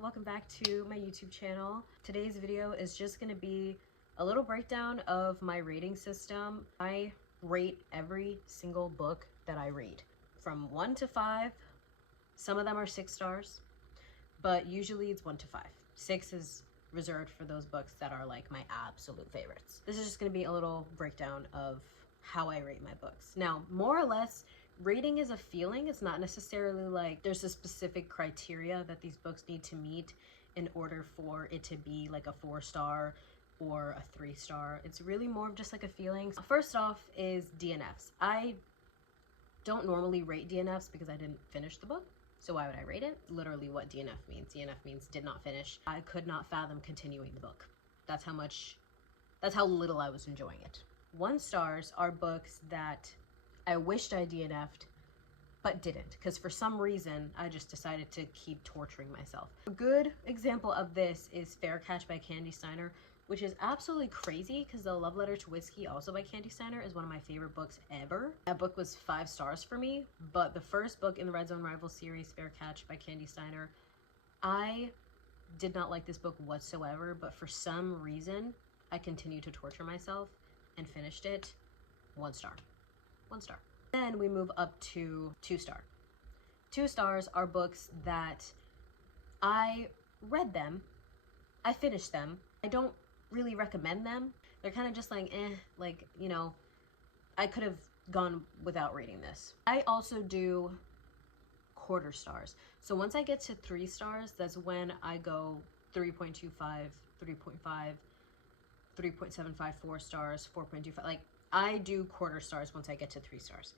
welcome back to my YouTube channel. Today's video is just going to be a little breakdown of my rating system. I rate every single book that I read from 1 to 5. Some of them are 6 stars, but usually it's 1 to 5. 6 is reserved for those books that are like my absolute favorites. This is just going to be a little breakdown of how I rate my books. Now, more or less, rating is a feeling. It's not necessarily like there's a specific criteria that these books need to meet in order for it to be like a 4-star or a 3-star. It's really more of just like a feeling. First off is DNFs. I don't normally rate DNFs because I didn't finish the book. So why would I rate it? Literally what DNF means. DNF means did not finish. I could not fathom continuing the book. That's how little I was enjoying it. 1 stars are books that I wished I DNF'd, but didn't, because for some reason, I just decided to keep torturing myself. A good example of this is Fair Catch by Candy Steiner, which is absolutely crazy because The Love Letter to Whiskey, also by Candy Steiner, is one of my favorite books ever. That book was 5 stars for me, but the first book in the Red Zone Rival series, Fair Catch by Candy Steiner, I did not like this book whatsoever, but for some reason, I continued to torture myself and finished it. 1 star. 1 star. Then we move up to 2 star. 2 stars are books that I read them, I finished them. I don't really recommend them. They're kind of just like, like, you know, I could have gone without reading this. I also do quarter stars. So once I get to 3 stars, that's when I go 3.25, 3.5, 3.75, 4 stars, 4.25, like, I do quarter stars once I get to 3 stars.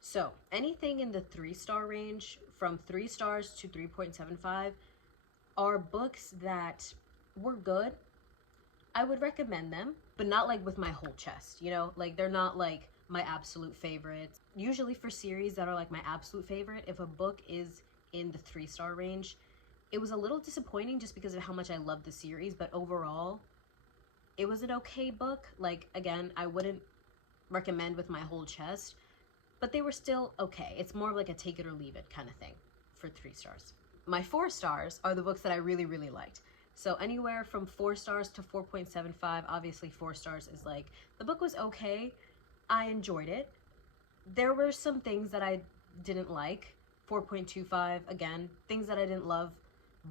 So anything in the 3-star range, from 3 stars to 3.75, are books that were good. I would recommend them, but not like with my whole chest, you know? Like, they're not like my absolute favorites. Usually for series that are like my absolute favorite, if a book is in the 3-star range, it was a little disappointing just because of how much I love the series, but overall, it was an okay book. Like, again, I wouldn't recommend with my whole chest, but they were still okay. It's more of like a take it or leave it kind of thing for 3 stars. My 4 stars are the books that I really, really liked. So anywhere from 4 stars to 4.75, obviously 4 stars is like, the book was okay, I enjoyed it. There were some things that I didn't like. 4.25, again, things that I didn't love,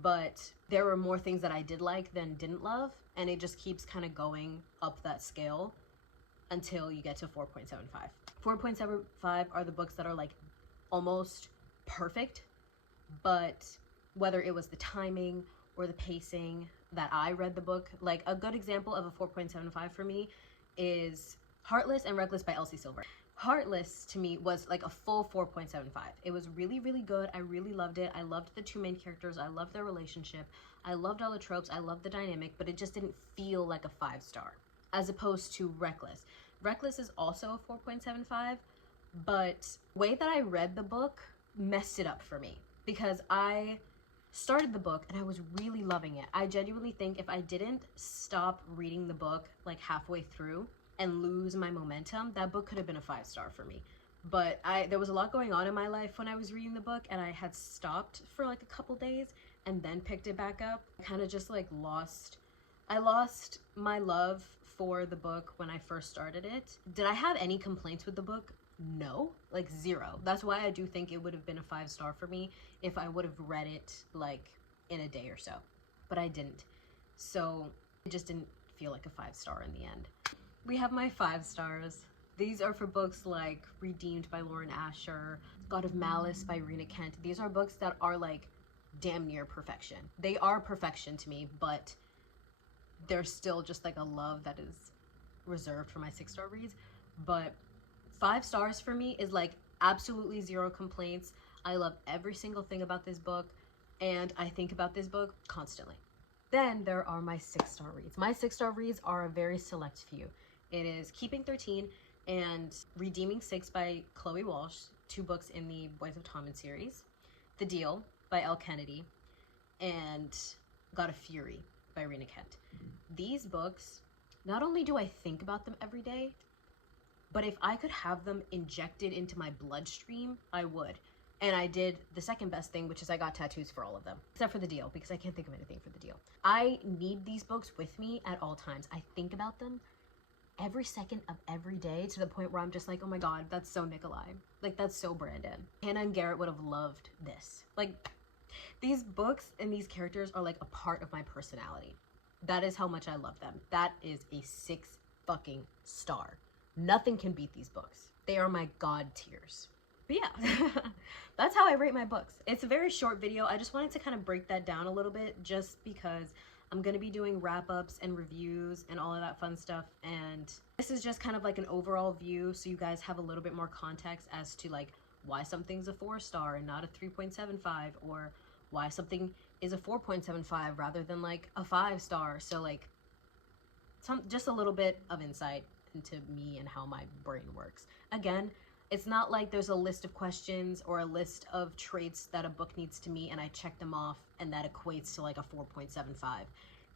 but there were more things that I did like than didn't love, and it just keeps kind of going up that scale until you get to 4.75. 4.75 are the books that are like almost perfect, but whether it was the timing or the pacing that I read the book, like a good example of a 4.75 for me is Heartless and Reckless by Elsie Silver. Heartless to me was like a full 4.75. It was really, really good. I really loved it. I loved the 2 main characters. I loved their relationship. I loved all the tropes. I loved the dynamic, but it just didn't feel like a 5-star as opposed to Reckless. Reckless is also a 4.75, but the way that I read the book messed it up for me because I started the book and I was really loving it. I genuinely think if I didn't stop reading the book like halfway through and lose my momentum, that book could have been a 5-star for me. But there was a lot going on in my life when I was reading the book, and I had stopped for like a couple days and then picked it back up. I kind of just like lost my love for the book when I first started it. Did I have any complaints with the book? No, like 0. That's why I do think it would have been a 5-star for me if I would have read it like in a day or so, but I didn't. So it just didn't feel like a 5-star in the end. We have my 5 stars. These are for books like Redeemed by Lauren Asher, God of Malice by Rena Kent. These are books that are like damn near perfection. They are perfection to me, but they're still just like a love that is reserved for my 6-star reads. But 5 stars for me is like absolutely 0 complaints. I love every single thing about this book, and I think about this book constantly. Then there are my 6-star reads. My 6-star reads are a very select few. It is Keeping 13 and Redeeming 6 by Chloe Walsh, 2 books in the Boys of Tommen series, The Deal by Elle Kennedy, and God of Fury by Rena Kent. These books, not only do I think about them every day, but if I could have them injected into my bloodstream, I would. And I did the second best thing, which is I got tattoos for all of them, except for the deal, because I can't think of anything for the deal. I need these books with me at all times. I think about them every second of every day, to the point where I'm just like, oh my god, that's so Nikolai. Like, that's so Brandon. Hannah and Garrett would have loved this. Like, these books and these characters are like a part of my personality. That is how much I love them. That is a 6 fucking star. Nothing can beat these books. They are my god tiers. But yeah, that's how I rate my books. It's a very short video. I just wanted to kind of break that down a little bit, just because I'm going to be doing wrap-ups and reviews and all of that fun stuff. And this is just kind of like an overall view, so you guys have a little bit more context as to like why something's a 4-star and not a 3.75, or why something is a 4.75 rather than like a 5-star. So like just a little bit of insight into me and how my brain works. Again, it's not like there's a list of questions or a list of traits that a book needs to meet and I check them off and that equates to like a 4.75.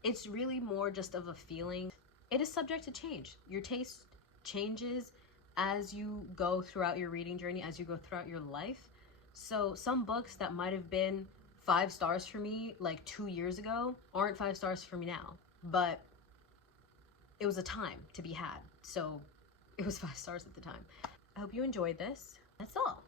It's really more just of a feeling. It is subject to change. Your taste changes as you go throughout your reading journey, as you go throughout your life. So some books that might have been 5 stars for me like 2 years ago aren't 5 stars for me now. But it was a time to be had, so it was 5 stars at the time. I hope you enjoyed this. That's all.